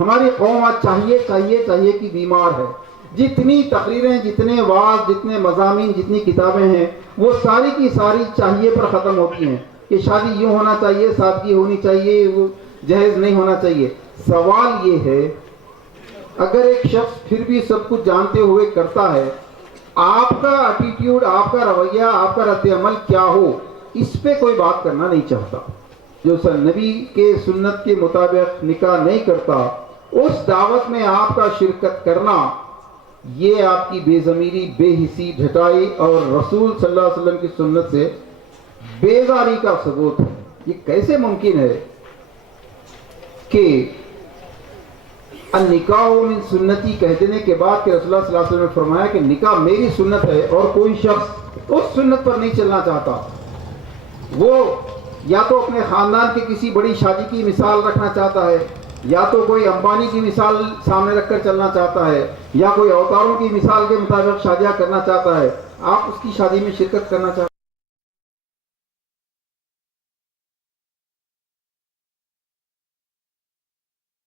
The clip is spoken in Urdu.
ہماری قوم آج چاہیے کہ بیمار ہے. جتنی تقریریں، جتنے وعظ، جتنے مضامین، جتنی کتابیں ہیں، وہ ساری کی ساری چاہیے پر ختم ہوتی ہیں کہ شادی یوں ہونا چاہیے، سادگی ہونی چاہیے، وہ جہیز نہیں ہونا چاہیے. سوال یہ ہے، اگر ایک شخص پھر بھی سب کچھ جانتے ہوئے کرتا ہے، آپ کا ایٹیٹیوڈ، آپ کا رویہ، آپ کا رد عمل کیا ہو، اس پہ کوئی بات کرنا نہیں چاہتا. جو نبی کے سنت کے مطابق نکاح نہیں کرتا، اس دعوت میں آپ کا شرکت کرنا، یہ آپ کی بے ضمیری، بے حسی، ڈھٹائی اور رسول صلی اللہ علیہ وسلم کی سنت سے بیزاری کا ثبوت ہے. یہ کیسے ممکن ہے کہ النکاح من سنتی کہہ دینے کے بعد کہ رسول اللہ صلی اللہ علیہ وسلم نے فرمایا کہ نکاح میری سنت ہے، اور کوئی شخص اس سنت پر نہیں چلنا چاہتا، وہ یا تو اپنے خاندان کی کسی بڑی شادی کی مثال رکھنا چاہتا ہے، یا تو کوئی امبانی کی مثال سامنے رکھ کر چلنا چاہتا ہے، یا کوئی اوتاروں کی مثال کے مطابق شادیاں کرنا چاہتا ہے، آپ اس کی شادی میں شرکت کرنا چاہتے ہیں.